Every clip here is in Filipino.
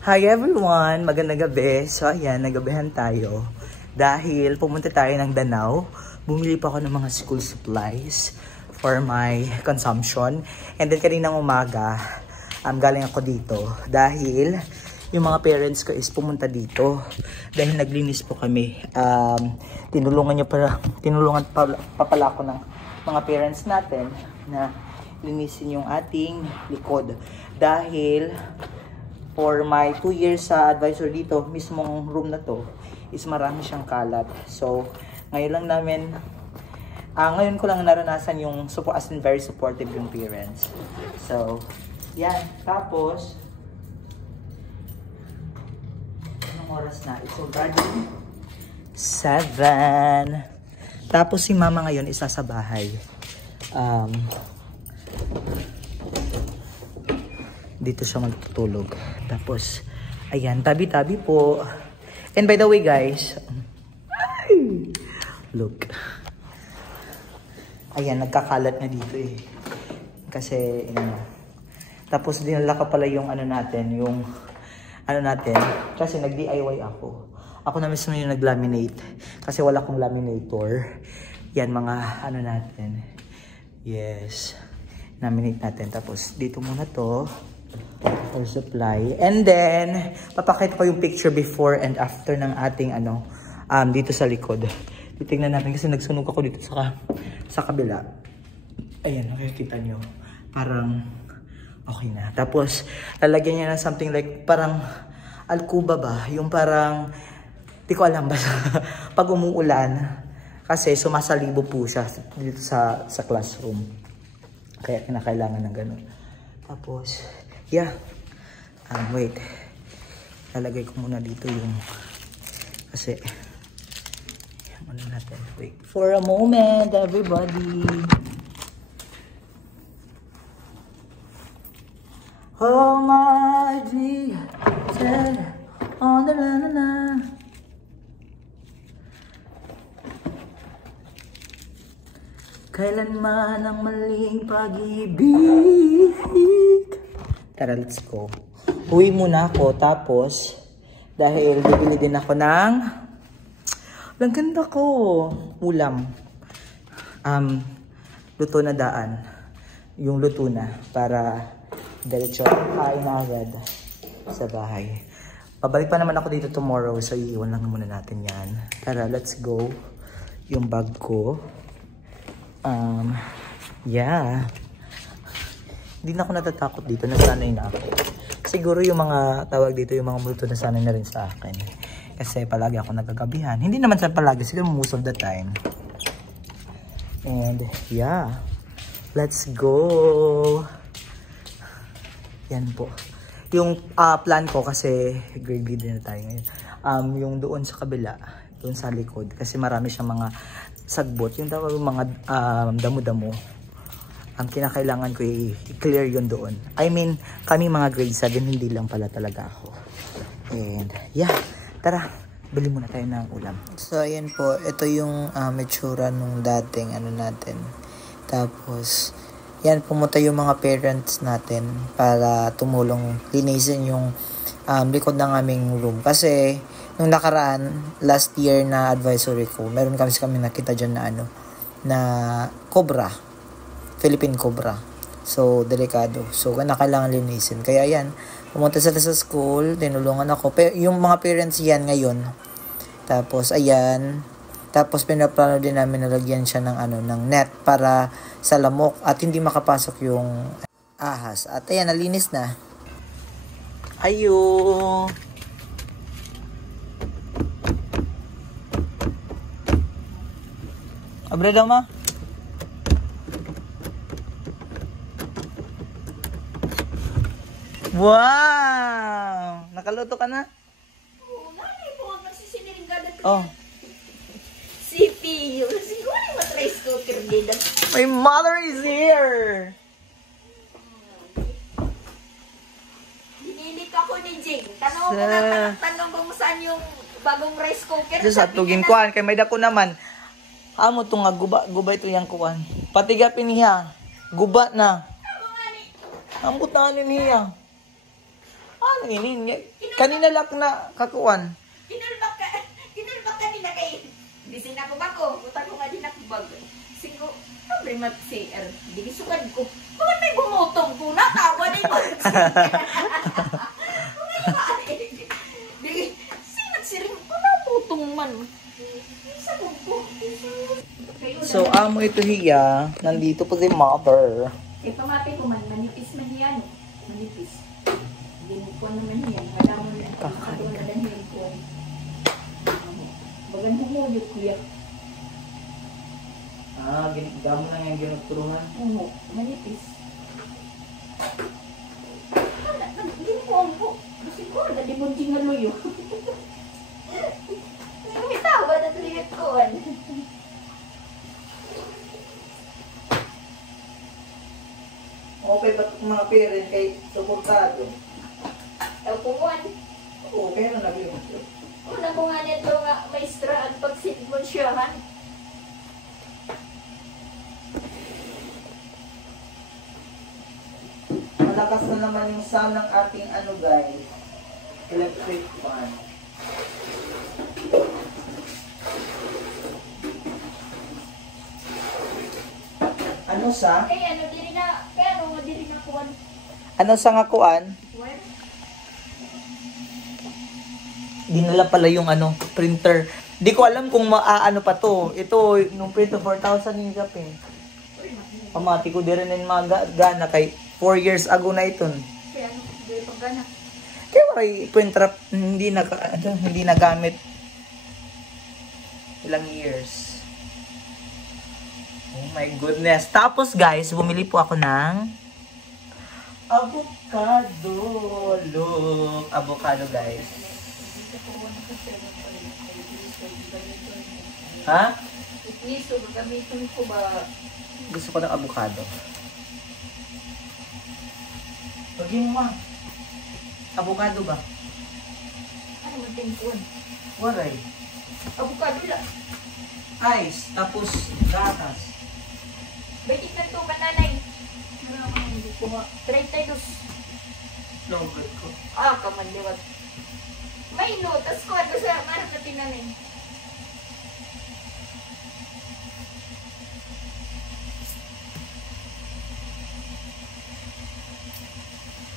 Hi everyone! Magandang gabi. So ayan, nagabihan tayo. Dahil pumunta tayo ng Danau. Bumili pa ako ng mga school supplies for my consumption. And then kaninang umaga, galing ako dito. Dahil yung mga parents ko is pumunta dito. Dahil naglinis po kami. Tinulungan pa pala ako ng mga parents natin na linisin yung ating likod. Dahil for my 2 years sa advisor dito, mismong room na to, is marami siyang kalat. So, ngayon ko lang naranasan yung as in very supportive yung parents. So, yan. Tapos, anong oras na? It's already 7. Tapos si mama ngayon isa sa bahay. Dito siya magtutulog. Tapos, ayan, tabi-tabi po. And by the way, guys, look. Ayan, nagkakalat na dito eh. Kasi, tapos dinala ka pala yung kasi nag-DIY ako. Ako na mismo yung nag-laminate. Kasi wala akong laminator. Yan, mga natin. Yes. Laminate natin. Tapos, dito muna to. For supply. And then, papakita ko yung picture before and after ng ating dito sa likod. Titignan natin kasi nagsunog ako dito sa kabila. Ayan, nakikita nyo. Parang okay na. Tapos, lalagyan niya na something like parang alkuba ba? Yung parang, di ko alam ba pag umuulan. Kasi sumasalibo po siya dito sa classroom. Kaya kinakailangan ng ganun. Tapos, yeah. Wait. Lalagay ko muna dito yung kasi natin. Wait for a moment, everybody. Oh my dear, said on the na. Kailanman ang maling pag-ibig. Tara, let's go. Uwi muna ako, tapos, dahil bibili din ako ng, ang ganda ko, ulam. Luto na daan. Yung luto na, para diretso kain na agad sa bahay. Pabalik pa naman ako dito tomorrow, so iiwan lang muna natin yan. Tara, let's go. Yung bag ko. Yeah. Hindi na ako natatakot dito, nasanay na ako. Siguro yung mga tawag dito, yung mga multo nasanay na rin sa akin. Kasi palagi ako nagagabihan. Hindi naman sa palagi, siguro most of the time. And yeah, let's go. Yan po. Yung plan ko kasi grade leader na tayo ngayon. Yung doon sa kabila, doon sa likod. Kasi marami siyang mga sagbot. Yung tawag yung mga damo-damo. Ang kinakailangan ko i-clear yun doon. I mean, kami mga grade 7, hindi lang pala talaga ako. And, yeah. Tara, bili muna tayo ng ulam. So, ayan po. Ito yung itsura nung dating natin. Tapos, yan, pumunta yung mga parents natin para tumulong linisin yung likod ng aming room. Kasi, nung nakaraan, last year na advisory ko, meron kami nakita dyan na cobra. Philippine Cobra. So, delikado. So, kailangan linisin. Kaya yan, pumunta sila sa school, tinulungan ako. Pero yung mga parents yan ngayon. Tapos, ayan. Tapos, pinaplano din namin nalagyan siya ng net para sa lamok at hindi makapasok yung ahas. At ayan, nalinis na. Ayo! Abre daw ma? Wow! Nakaluto ka na? Oo, nari po. Nagsisiniring gada ko. Oh. CPU. Siguro yung rice cooker din. My mother is here! Hinilik ako ni Jing. Tanong kung saan yung bagong rice cooker. Sa tugin kuhan. Kay may dako naman. Amo to nga guba ito yung kuhan. Patigapin niya. Guba na. Ambot na niya. Ano ini? Kanina lang na kakuan. Kinulbak ka nila kay. Bisin ako bako. Utak ko nga din ako bago. Singko, abre mag-CR. Di sukad ko. Bakit may bumutong ko? Natawa din mo. Di, sinagsiring ko na putong man. Isa ko po. So, amo ito hiya. Nandito po si mother. Eh, pamati ko man. Manipis man yan. Manipis. Hindi mo po naman yan. Wala mo na. Kakain ka. Bagan humuyot kuya. Gamo na nga yung ginagturuhan. Oo, manipis. Ginikuhan ko. Kasi ko, nalibunting na luyo. Lumitawa na ginikuhan. Okay ba itong mga parent kay suportado? Upuan. Oo, pero nag-iwan. Una ko nga nito nga maestra ang pagsinmonsyahan. Malakas na naman yung sound ng ating ano guys, electric fan. Ano sa? Kaya ano diri na, kaya ano nga diri na kuwan. Ano sa nga kuan? Where? Dinala pala yung ano, printer. Di ko alam kung maaano pa to. Ito, nung printer 4,000 yung kapin. Pamati ko di rin yung mga gana kay 4 years ago na ito. Kaya ano, diri pag gana. Kaya may printer hindi nagamit. Ilang years. Oh my goodness. Tapos guys, bumili po ako ng avocado. Look, avocado guys. Ha? Iso, gagamitin ko ba? Gusto ko ng avocado. Pagin mo. Avocado ba? Ano man tingkuhan? Waray. Avocado lang. Ice, tapos gatas. Baitik na ito, bananay. Ano ang hindi ko nga? 32. Logod ko. Kamandiwag. May no, tas ko ano sa marap na tinanay.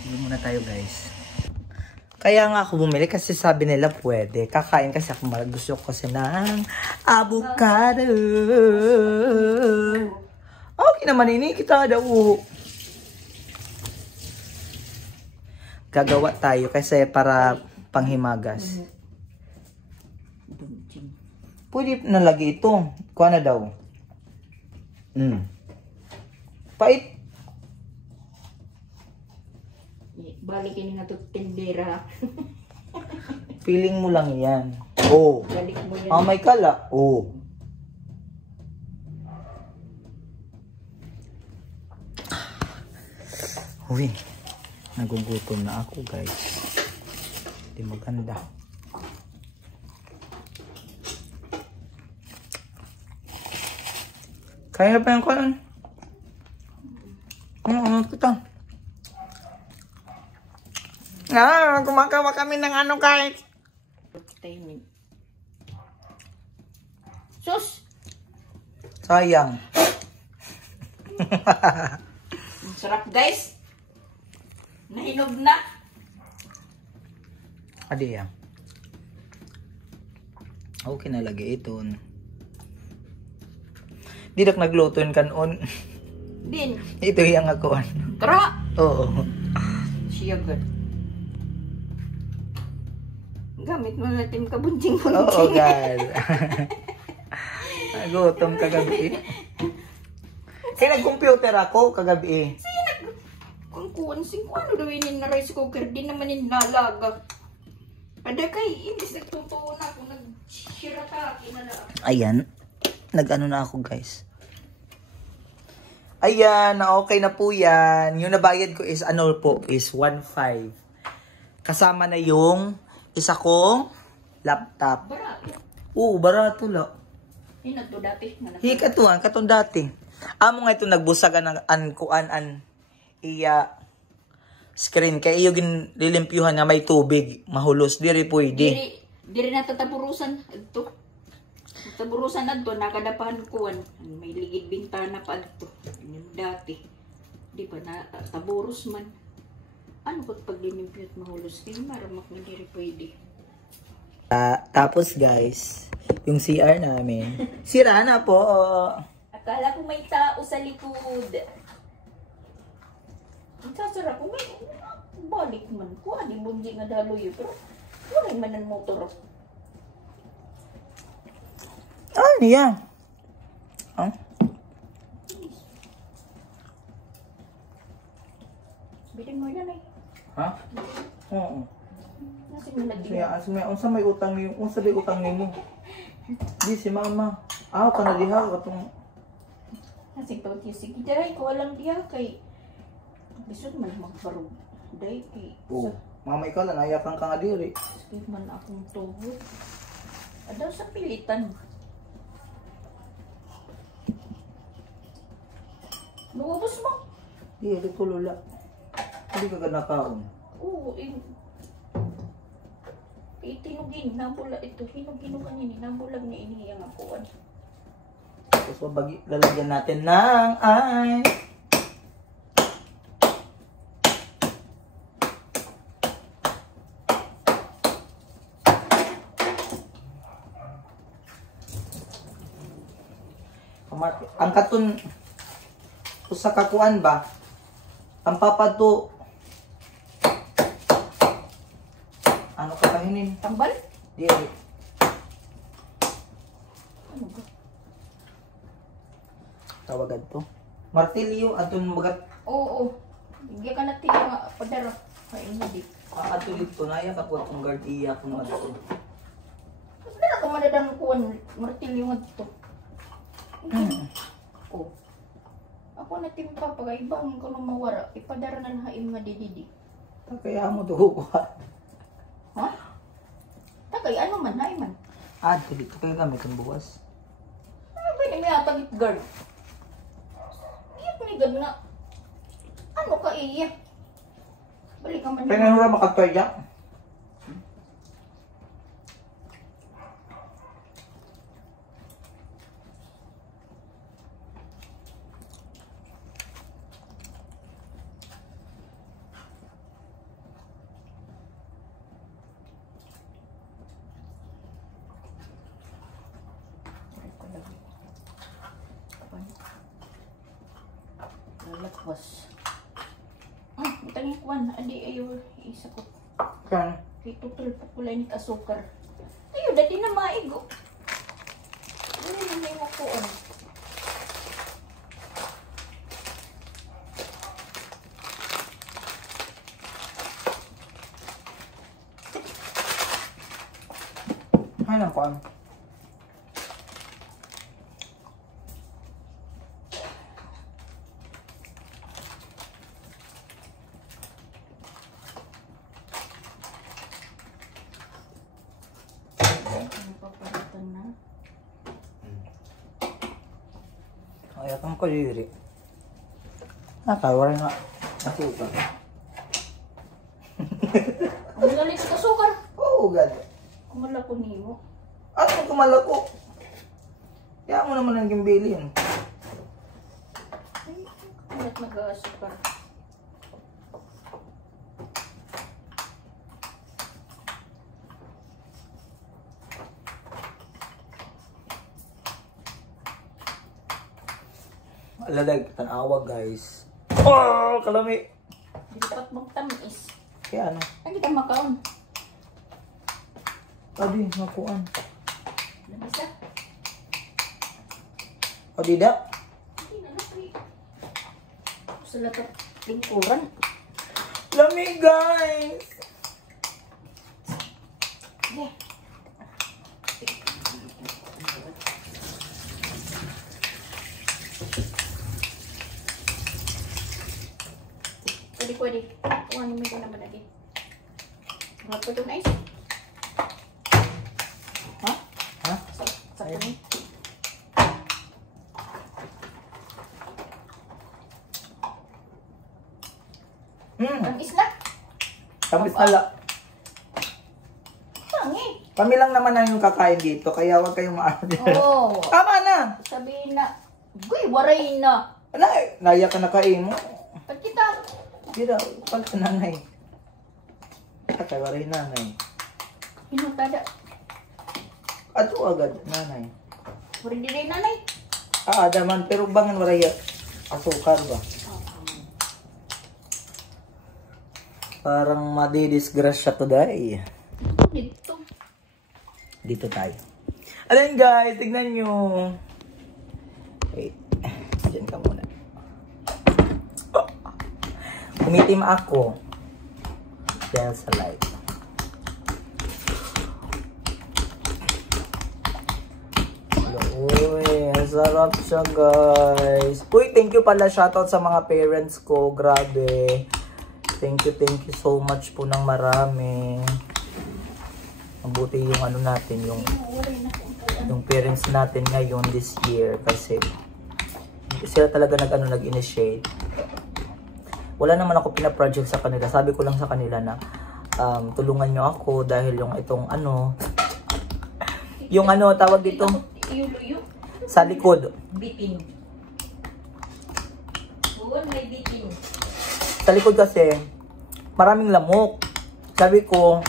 Ilan muna tayo guys. Kaya nga ako bumili kasi sabi nila pwede. Kakain kasi ako gusto ko kasi ng avocado. Okay naman ini kita daw. Gagawa tayo kasi para panghimagas. Pwede nalagay ito. Kuha na daw. Pait. Balikin nga ito tindera. Feeling mo lang yan. Oh. Balik mo yan. May kala. Oh. Uy. Nagugutom na ako guys. Hindi maganda. Kaya pa yung kanan. Ano kita? Kumakawa kami ng ano kahit. Sus! Sayang. Sarap guys. Nahinog na. Adi yan. Okay na lagi ito. Didak nagluto yun kanon. Din. Ito yung ako. Tara! Oo. Siya good. Gamit mo natin kabunjing-bunjing. Oo, God. Nagutom kagabi. Kaya nag-computer ako kagabi. Kung ano daw yun na rice cooker, di naman nalaga. Ada kay, imbis nagtutuo na ako, nag-shirataki na lang. Ayan. Nag-ano na ako, guys. Ayan, okay na po yan. Yung nabayad ko is, ano po, is 1.5. Kasama na yung isa kong laptop. Barato. Oo, barato lang. Yun na to dati. Hikatuan, katong dati. Amo nga ito nagbusagan ng iya screen kay iyo ginlilimpyuhan nga may tubig, mahulos diri pwede. Diri na tataburusan adto. Taburusan adto nakadapahan kuan. May ligid bintana pa adto. Dati. Di ba na taburus man. Ano pag paglilimpyo at mahulos kay maramak na diri pwede. Tapos guys, yung CR namin. Sira na po. Akala ko may tao sa likod. Ang sasarap ko, may balik man ko. Adi mo hindi nga daloy yun. Pero wala man ang motor. Ano yan? Oh? Bilhin mo yan eh. Ha? Oo. Nasi mo nagdihan. Unsa may utang niyo? Unsa may utang nimo? Di si mama. Ka na diha katong Nasi pag sige diray ko walang diha kay bisod man magbarog. Day kay mama ikaw lang ayakan ka nga diri. sige man akong tuhod. Adaw sa pilitan. Luwabos mo? Di ko lula. Hindi ka ganakaon. Oo, itinugin, nabula ito, hinugin kanini, nabulag niya inihiyang akuan. Tapos lalagyan natin ng ice. Ang katon sa kakuan ba? Ang papado ano ka kahinin? Tambal? Di. Ano ba? Tawagan to. Martilyo aton bagat. Oo. Bigyan ka natin yung padara. Kain mo di. Ato dito na ya kapag kung guard iya kuno ato. Dara ka madadang kuan martilyo nga dito. Oh. Ako na timpa pag ibang ko nung mawara. Ipadara na lahain nga dididi. Kaya mo dugo ko. Ha? Tagay, ano man, hay man. Dito kaya gamit ang buwas. Ano ba yung may atagit guard? Iyak ni gad nga. Ano ka iyak? Balik ka man. Kaya nga nura makagpaya. Lalakwas. Itang yung kuwan. Adi ayaw isa ko. Kaya Tutol pa kulay nit asukar. Ayaw, dati na maigo. Ano yung may makuan? ay nang kuan. Papalitan na. Ay atong ko diri. Nakawara nga. Asukar. Ang galit sa asukar. Oo, gad. Kumala ko nimo. Ano kumalako? Kaya mo naman ang gimbilin. Kumalat mag-asukar. Aladag, tanawa guys. Oh, kalami. Hindi dapat magtamis. Kaya ano? Ang kita makaon. Adi, makuan. Labisa. O dida? Hindi na napri. Sa lahat lingkuran. Lami guys. Yeah. Pwede. Kuhanin mo ko naman natin. Mga po itong ice. Ha? Ha? Sa kami. Ang isla. Ala. Tangi. Kami lang naman ang yung kakain dito, kaya huwag kayong maarte. Oo. Tama na! Sabihin na, guy, waray na. Ala, naya ka na kain mo. Ba't kita? Hindi daw, pag nanay. Kaya waray nanay. Hinutada. Ato agad, nanay. Waray di rin nanay. Daman, pero bangan waray asukar ba? Parang madidisgrasya today. Dito. Dito tayo. Ayan guys, tignan nyo. Wait, dyan ka muna. Umitim ako. Dahil sa light. Uy, sarap siya guys. Uy, thank you pala. Shoutout sa mga parents ko. Grabe. Thank you so much po ng marami. Mabuti yung ano natin, yung parents natin ngayon this year kasi sila talaga nag-initiate. Wala naman ako pina-project sa kanila. Sabi ko lang sa kanila na tulungan nyo ako dahil yung itong yung tawag dito sa likod. Bitin. Buwan may bitin. Sa likod kasi maraming lamok. Sabi ko,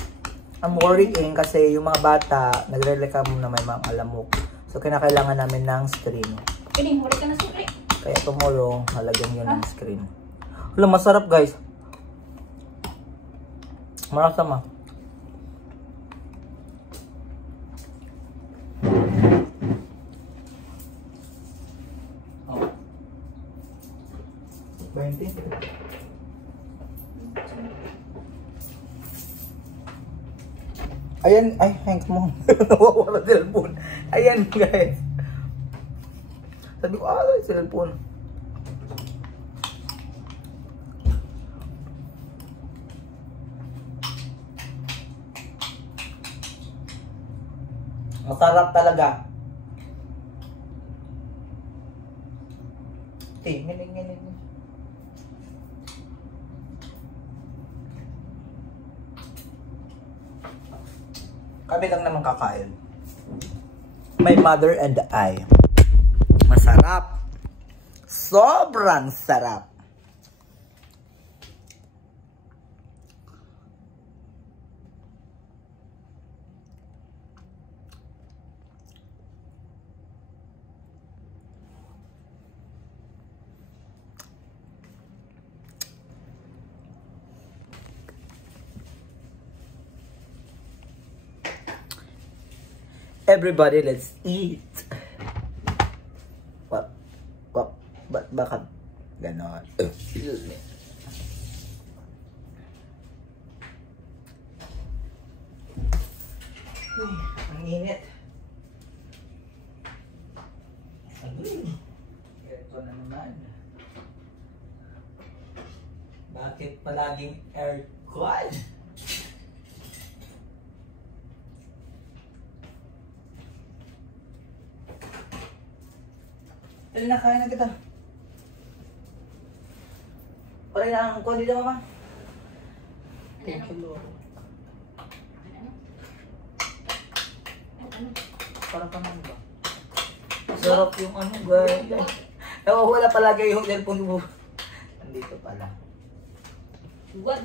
I'm worrying kasi yung mga bata nagre-reklamo na may mga lamok. So, kinakailangan namin ng screen. Kining, huli ka na sukli. Kaya tomorrow, halagyan yun ng screen. Wala, masarap guys. Marasama. Oh. 20. Ayan, ay, hang mo. Nawawala cellphone. Ayan, guys. Sabi ko, cellphone. Masarap talaga. Nginig. Kami lang naman kakain. My mother and I. Masarap. Sobrang sarap. Everybody, let's eat. Bakit ganon? Ang init. Ito na naman. Bakit palaging aircon? Dali na, kain na kita. Paray na ang kuha dito, mama. Thank you, Lord. Para pa naman ba? Sarap yung guys. Nawawala palagi yung cellphone mo. Nandito pala. Huwag.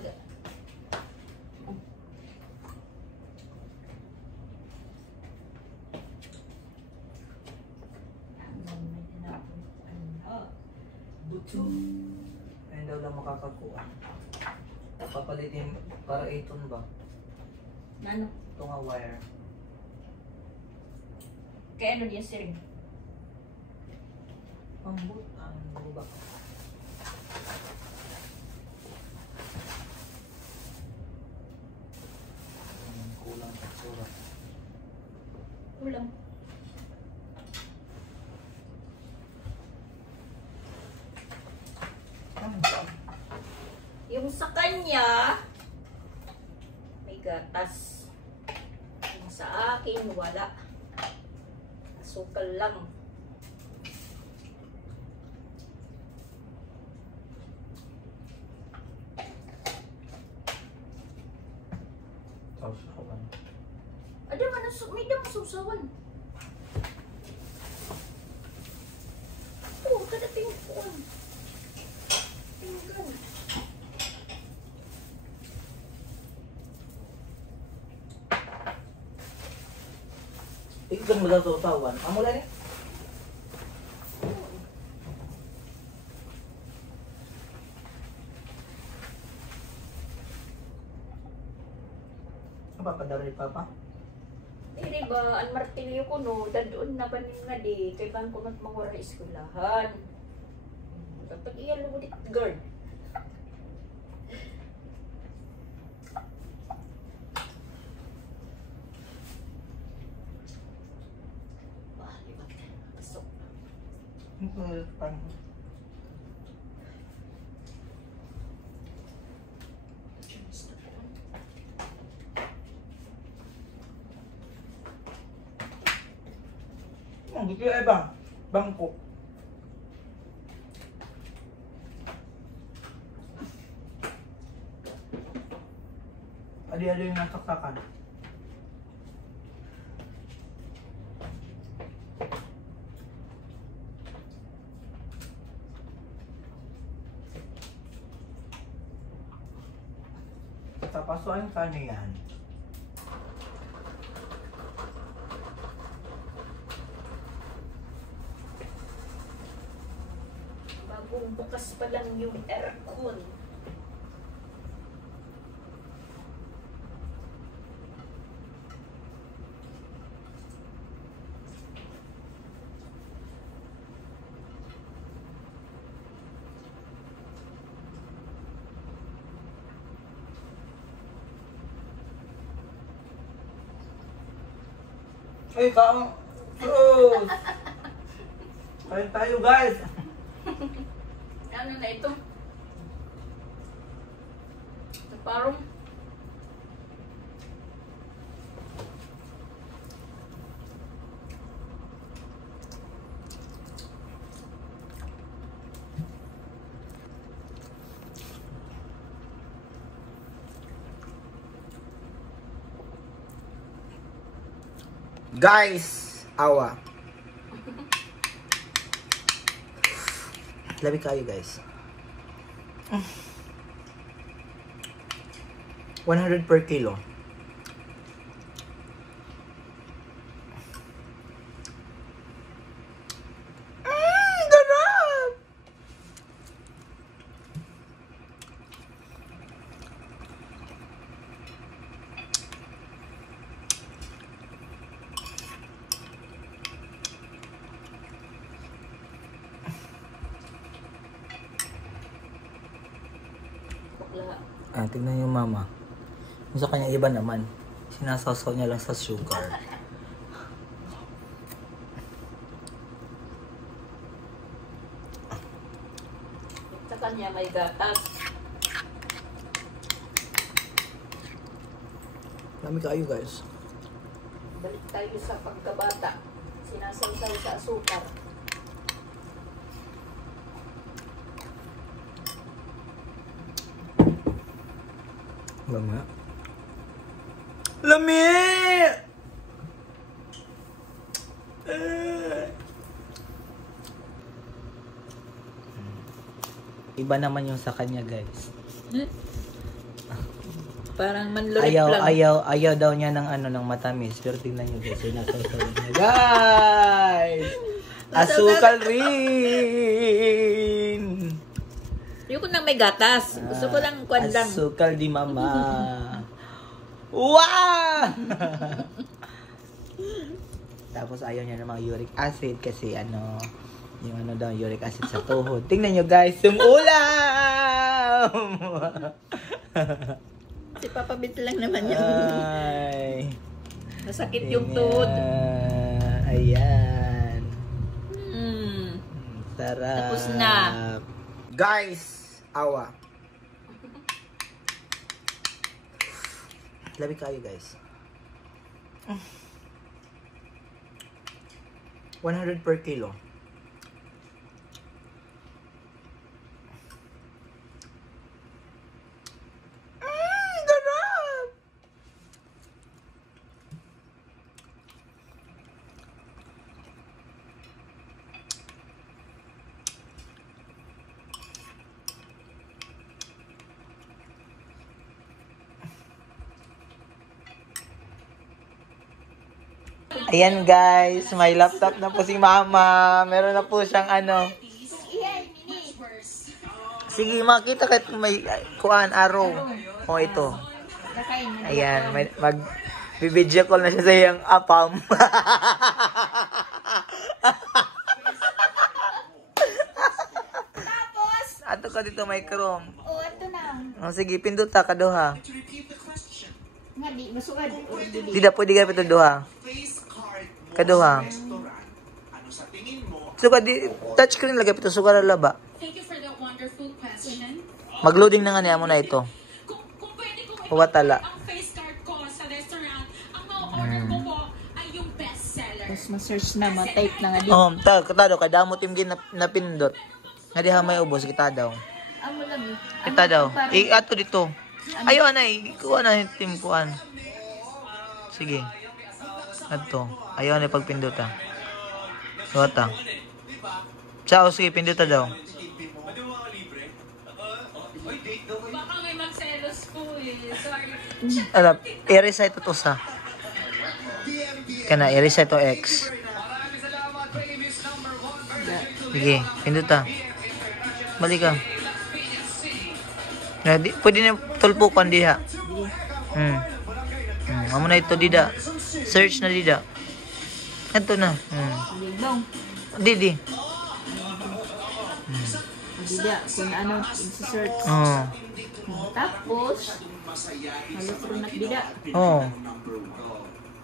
Buto. Ayun daw lang makakakuha. Papalitin para 8 ton ba? Ano? Ito nga wire. Kaya ano yung siring? Pambut. Ano ba? Kulang sa sura. Kulang. Yung sa kanya, may gatas. Yung sa akin, wala. Asukal lang. Ada mana may daw masusawan. Oh, kada tingkuan. Tingkuan. Ikaw mo daw tutawan. Amo lang eh. Apa padaro ni Papa? Dili ba, ang martilyo ko no, dadun na ba nga di, kay bang ko mangura eskulahan. Kapag iya lumudit guard. Wah, liwag na. Pasok. Gusto yung ibang bangko. Adi-adi yung nasaksakan. Tapasoan ka niya yan. Bagong bukas pa lang yung aircon. Ay, kaong! Cruz! Kain tayo, guys! Ano na ito? Parang Guys! Awa! Labi kayo, guys. 100 per kilo. Sarap! bakla. Tignan yung mama. Sa kanya iba naman. Sinasasaw niya lang sa sugar. Sa kanya may gatas. Dami kayo, guys. Balik tayo sa pagkabata. Sinasawsaw sa asukar. Lami. Lami! Iba naman yung sa kanya, guys. Parang manlurit lang. Ayaw daw niya ng ng matamis. Pero tingnan niyo, guys. Sinasaw niya. Guys! Asukal rin! Ayoko nang may gatas. Gusto ko lang kwandang. Asukal di mama. Wow! Tapos ayaw niya ng mga uric acid kasi yung daw uric acid sa tuhod. Tingnan nyo, guys, sumulam! Si Papa Bit lang naman yun. Ay. Masakit yung tuhod. Ayan. Sarap. Tapos na. Guys, awa. Labi kayo, guys. 100 per kilo. Sarap! Ayan guys, may laptop na po si Mama. Meron na po siyang ano. Sige, makita kahit may kuan, arrow. O ito. Ayan, mag-video call na siya sa iyang apam. Tapos, Ato ka dito, may chrome. oh, ito na. O sige, pinduta ka duha. Nga di, masukad. Di na pwede ka pinduha. Kaduha. Suka, touchscreen lagi pito, suka na laba. Thank you for that wonderful question. Mag-loading na nga niya mo na ito. Kung pwede kong Huwatala. ang face card ko sa restaurant, ang ma-order ko po ay yung bestseller. Tapos ma-search na, ma-type na nga di. Kita daw, kadamo tim gin napindot. Nga diha may ubos, kita daw. Amo lang eh. Kita daw. Ato dito. Ayaw na ikuha na yung team kuan. Sige. Ato. Ayaw na pagpinduta. Suwata. Ciao, sige, pinduta daw. Baka may magselos po eh. Sorry. Alam, i-reset ito sa. Kana, i-reset ito X. Sige, pinduta. Balik ka. Pwede na tulpukan diha. Amo na ito dida. Search na dida. Ito na. Long. Didi. Dida, kung ano, search. Oh. Tapos, halos dida. Oh.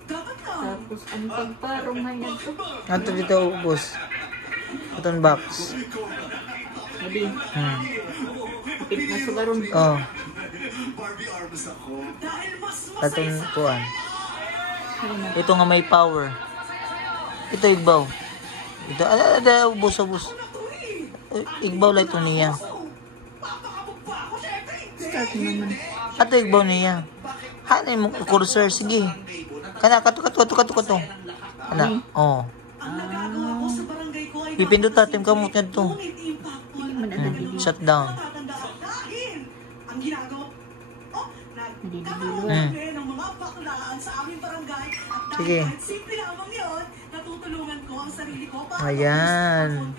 Tapos, ang pagparungan niya ito. Ato dito ubos. Button box. Sabi, kapit na sugarong. Oh. Atong kuan. Ito nga may power. Ito igbaw. Ito ubos. Igbaw lang ito niya. Start naman. Ato igbaw niya. Hanay mo cursor, sige. Kana kato. Kana. Oh. Ipindot natin kamot niya ito. Shut down. Sige. Ayan.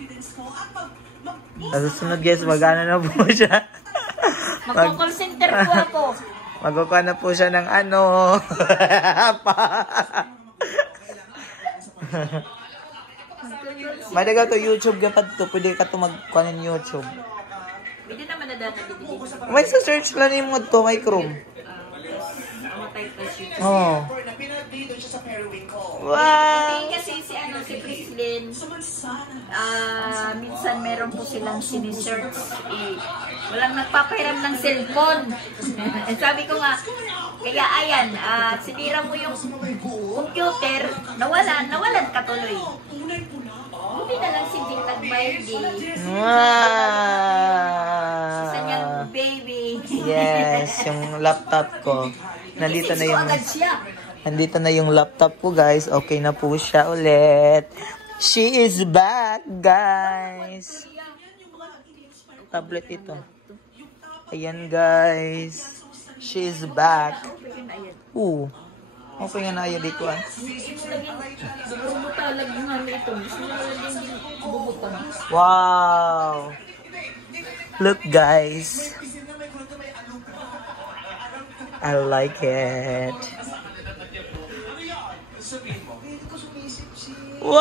Susunod guys, mag-ano na po siya. Magko-call center po ako. Magkukuha na po siya ng ano. Madaga to YouTube kapag to. Pwede ka to magkuha ng YouTube. Pwede naman na data dito. May sa search lang yung mo to, may Chrome. Oh. Wow! Kasi si Prislin, minsan meron po silang sinisearch. Walang nagpapahiram ng cellphone. Sabi ko nga, kaya ayan, sinira mo yung computer, nawalan ka tuloy. Buti na lang si Jing nag-baby. Wow! Isa niyang baby. Yes, yung laptop ko. Nandito na yung laptop ko, guys. Okay na po siya ulit. She is back, guys. Tablet ito. Ayan, guys. She is back. Okay nga na ayaw di ko. Wow. Look, guys. I like it. Wow!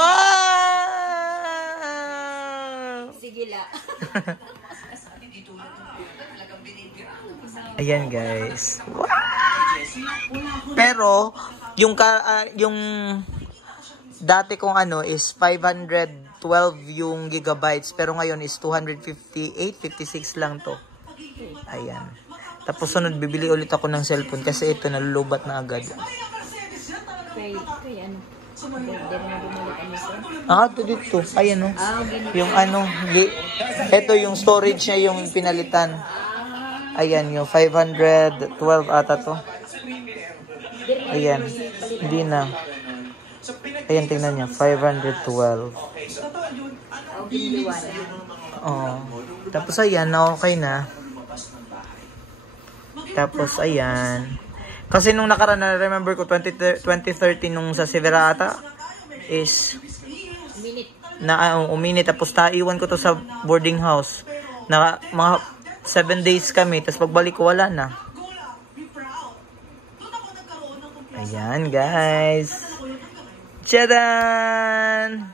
Sige la. Ayan guys. Wow! Pero yung dati kong ano is 512 yung gigabytes pero ngayon is 258, 56 lang to. Ayan. Tapos sunod bibili ulit ako ng cellphone kasi ito nalulubat na agad. Kay ano? Ito dito. Ayan o. Yung ano, ito yung storage niya yung pinalitan. Ayan yung 512 ata to. Ayan. Hindi na. Ayan, tingnan niya. 512. Oh. Tapos ayan, na okay na. Tapos, ayan. Kasi nung nakaraan, na-remember ko, 2013 nung sa Severa ata, is Minute. uminit. Tapos naiwan ko to sa boarding house. Mga 7 days kami. Tapos pagbalik ko, wala na. Ayan, guys. Tchadan!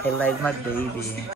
I like my baby.